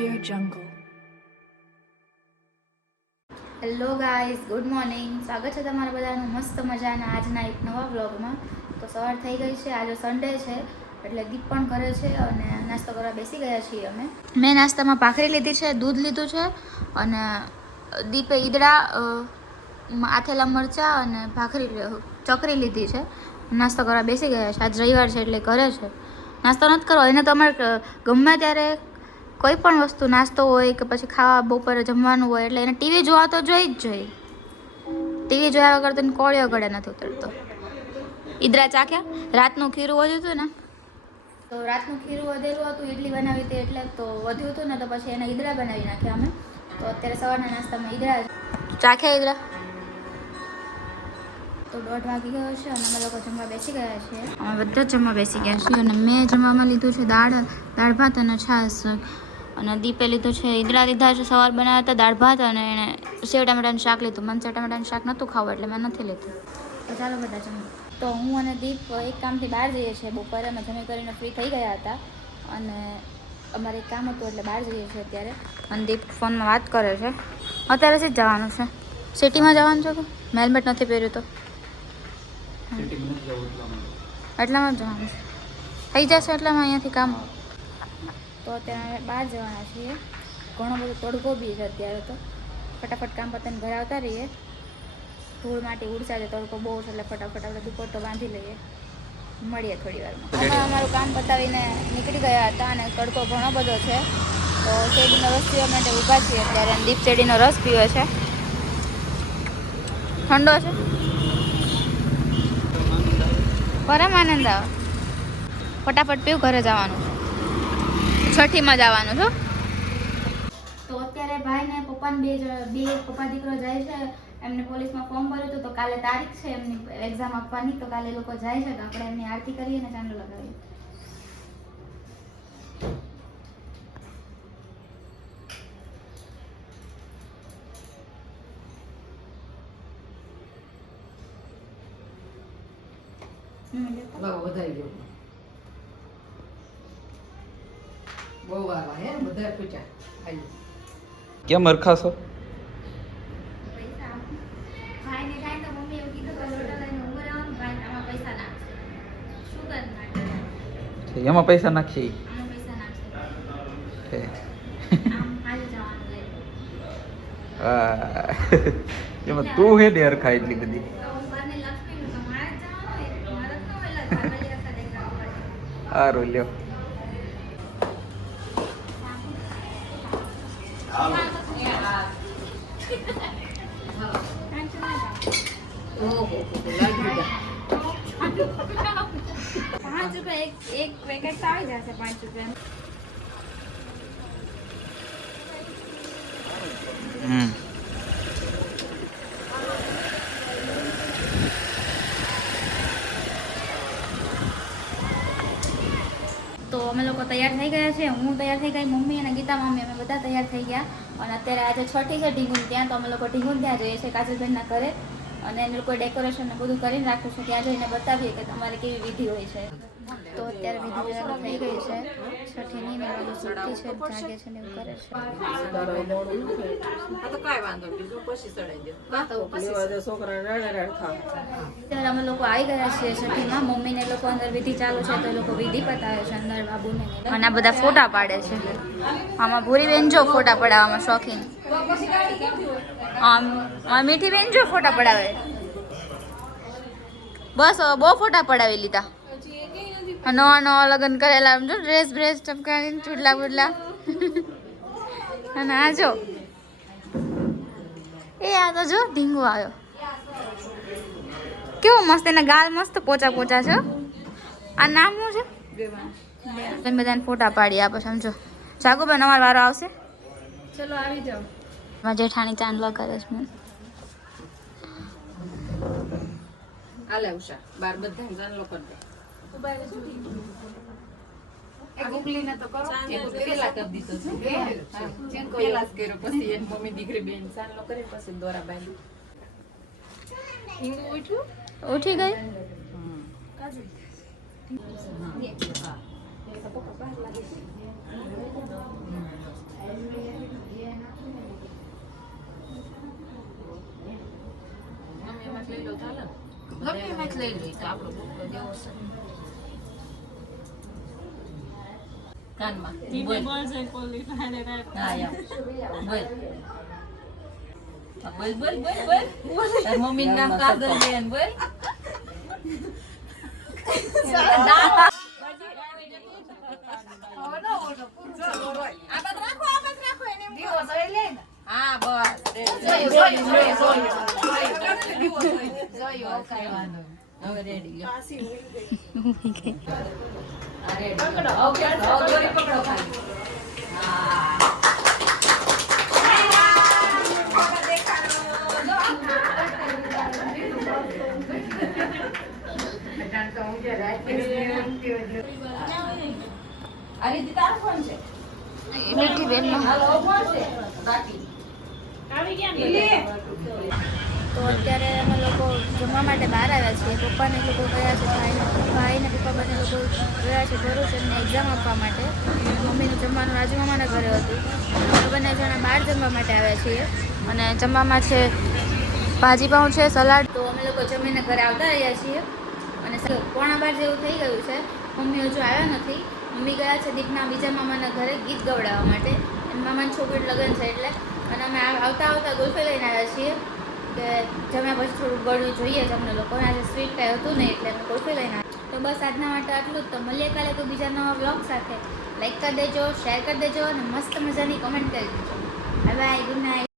Audio Jungle. Hello guys, good morning. સ્વાગત છે તમારા બધાનું મસ્ત મજાના આજના એક નવા વ્લોગમાં. તો સવાર થઈ ગઈ છે, આજે સન્ડે છે એટલે દીપ પણ ઘરે છે અને નાસ્તો કરવા બેસી ગયા છીએ અમે. મેં નાસ્તામાં ભાખરી લીધી છે, દૂધ લીધું છે અને દીપે ઈદડા, આથેલા મરચાં અને ચકરી લીધી છે. નાસ્તો કરવા બેસી ગયા છે. આજ રવિવાર છે એટલે ઘરે છે. નાસ્તો નથી કરવો એને તો અમારે ગમે ત્યારે કોઈ પણ વસ્તુ નાસ્તો હોય કે પછી ખાવા બપોરે જમવાનું હોય એટલે એને ટીવી જોવા તો જોઈ જ જોઈએ. ટીવી જોયા વગર તો એને કોળિયો ગળે નથી ઉતરતો. ઈદરા ચાખ્યા? રાતનું ખીરું વધ્યું હતું ને, તો રાતનું ખીરું વધેલું હતું, ઇડલી બનાવી હતી એટલે તો વધ્યું હતું ને, તો પછી એને ઈદરા બનાવી નાખ્યા અમે. તો અત્યારે સવારના નાસ્તામાં ઈદરા ચાખ્યા. ઈદરા તો 1:30 વાગી ગયો છે અને અમે લોકો જમવા બેસી ગયા છીએ. અમે બધા જમવા બેસી ગયા છીએ અને મેં જમવામાં લીધું છે દાળ ભાત અને છાશ. અને દીપે લીધું છે ઈદડા લીધા છે, સવાર બનાવ્યા હતા દાળ ભાત, અને એણે સેવ ટામેટાનું શાક લીધું. મને સેવ ટામેટાનું શાક નહોતું ખાવું એટલે મેં નથી લીધું. તો ચાલો બધા જમવા. તો હું અને દીપ એક કામથી બહાર જઈએ છીએ. બપોરે અમે જમી કરીને ફ્રી થઈ ગયા હતા અને અમારે એક કામ હતું એટલે બહાર જઈએ છીએ અત્યારે. અને દીપ ફોનમાં વાત કરે છે. અત્યારે જ જવાનું છે, સિટીમાં જવાનું છે કે હેલ્મેટ નથી પહેર્યું તો એટલામાં જ જવાનું છે. થઈ જશે એટલામાં અહીંયાથી કામ. તો અત્યારે અમે બહાર જવાના છીએ. ઘણો બધો તડકો બી છે અત્યારે, તો ફટાફટ કામ પતાવીને ઘરે આવતા રહીએ. ધૂળ માટી ઉડશે, તડકો બહુ છે એટલે ફટાફટ આપણે દુપટ્ટો બાંધી લઈએ. મળીએ થોડી વારમાં. અમે અમારું કામ પતાવીને નીકળી ગયા હતા અને તડકો ઘણો બધો છે તો શેરડીનો રસ પીવા માટે ઊભા છીએ અત્યારે. દીપ શેરડીનો રસ પીવે છે, ઠંડો છે. પરમ આનંદ આવે. ફટાફટ પીવું, ઘરે જવાનું છે, છઠ્ઠીમાં જવાનું છું. તો અત્યારે ભાઈ ને પપ્પાને બે પપ્પા દીકરો જાય છે. એમને પોલીસમાં ફોર્મ ભર્યું હતું તો કાલે તારીખ છે એમની એક્ઝામ આપવાની. તો કાલે લોકો જાય છે તો આપણે એમની આરતી કરીએ અને ચાંદલો લગાવીએ. વધારી ગયો બહુ વાવા હે બધા પૂછ્યા. કેમ અરખાશો? ભાઈને કાંઈ તો મમ્મી એવું કીધું કે લોટો લઈને ઉભો રહેવાનું, ભાઈ આમાં પૈસા નાખશે. શું કરે? એમાં પૈસા નાખી આમાં પૈસા નાખશે. છે. આમ હાલી જવાનું લઈને. એમાં તું હે ને અરખા એટલી બધી. તો ઉપરની લક્ષ્મીનું તો મારે જ જવાનું હોય. મારે તો ઓલા ભાગલી હતા દેખાડવા પડે. સારું લ્યો. ₹5 એક પેકેટ આવી જશે. ₹5. તો અમે લોકો તૈયાર થઈ ગયા છે. હું તૈયાર થઈ ગઈ, મમ્મી અને ગીતા મમ્મી અમે બધા તૈયાર થઈ ગયા. અને અત્યારે આજે છઠ્ઠી છે ઢીંગુન ત્યાં, તો અમે લોકો ઢીંગુન ત્યાં જઈએ છીએ કાજલબેનના ઘરે. અને એ લોકો ડેકોરેશન ને બધું કરીને રાખ્યું છે. ત્યાં જઈને બતાવીએ કે તમારે કેવી વિધિ હોય છે. તો અત્યારે વિધિ ચાલુ થઈ ગઈ છે છઠ્ઠીની ને બધું સુખતી છે, જાગે છે ને એવું કરે છે. અત્યારે અમે લોકો આવી ગયા છીએ છઠ્ઠીમાં. મમ્મીને લોકો અંદર વિધિ ચાલુ છે તો એ લોકો વિધિ પતાવે છે અંદર બાબુને. અને આ બધા ફોટા પાડે છે. આમાં ભૂરી બેન જો ફોટા પડાવવામાં શોખીન. આમ મીઠી બેન જો ફોટા પડાવે. બસ બહુ ફોટા પડાવી લીધા. નવા લગ્ન કરેલા જો ડ્રેસ ટપકાવીને ચૂડલા બુડલા. અને આ જો આ તો જો ઢીંગો આવ્યો. કેવું મસ્ત, એના ગાલ મસ્ત પોચા પોચા છે. આ નામ શું છે? તમે બધાને ફોટા પાડી આપો સમજો. જાગો બેન, અમારો વારો આવશે. ચલો આવી જાઓ. મારા જેઠાણી ચાંદલો કરે છે. આલે ઉષા બાર બધા જાનલો કર દે. એક ઉગલીને તો કરો. એક પેલા કરી દીધો છે. ચેન પેલા જ કર્યો, પછી એની મમ્મી દીકરી બેન જાનલો કરી પછી દોરા બાંધી. હિંગુ ઉઠ્યું? ઉઠી ગઈ. લઈ લો તો આપણો ભૂકો જેવો છે કાનમાં બોલ હા યાર બોલ બોલ બોલ બોલ બોલ તાર મમ્મીનું નામ કાજલ બેન બોલ હા બસ હવે રેડી પકડો ઓકે દોરી પકડો ખાલી હા અરે તારો ફોન છે મીઠી બેનનો હાલો ફોન છે બાકી તો અત્યારે અમે લોકો જમવા માટે બહાર આવ્યા છીએ પપ્પાને એ લોકો ગયા છે ભાઈને પપ્પા બંને લોકો ગયા છે ભરૂચ એમને એક્ઝામ આપવા માટે મમ્મીનું જમવાનું રાજુ મામાના ઘરે હતું અમે બંને જણા બહાર જમવા માટે આવ્યા છીએ અને જમવામાં છે ભાજી પાઉં છે સલાડ તો અમે લોકો જમીને ઘરે આવતા રહ્યા છીએ અને 11:15 જેવું થઈ ગયું છે મમ્મી હજુ આવ્યા નથી મમ્મી ગયા છે દીપના બીજા મામાના ઘરે ગીત ગવડાવવા માટે એની મામાની છોકરી લગ્ન છે એટલે અને અમે આવતા આવતા ગુલ્ફી લઈને આવ્યા છીએ કે જમ્યા પછી થોડું ગળ્યું જોઈએ છે અમને લોકોને આજે સ્વીટ કાંઈ હતું નહીં એટલે અમે ગુલ્ફી લઈને આવ્યા તો બસ આજના માટે આટલું જ તો મળીએ કાલે તો બીજા નવા બ્લોગ સાથે લાઈક કરી દેજો શેર કરી દેજો અને મસ્ત મજાની કમેન્ટ કરી દેજો બાય બાય ગુડ નાઇટ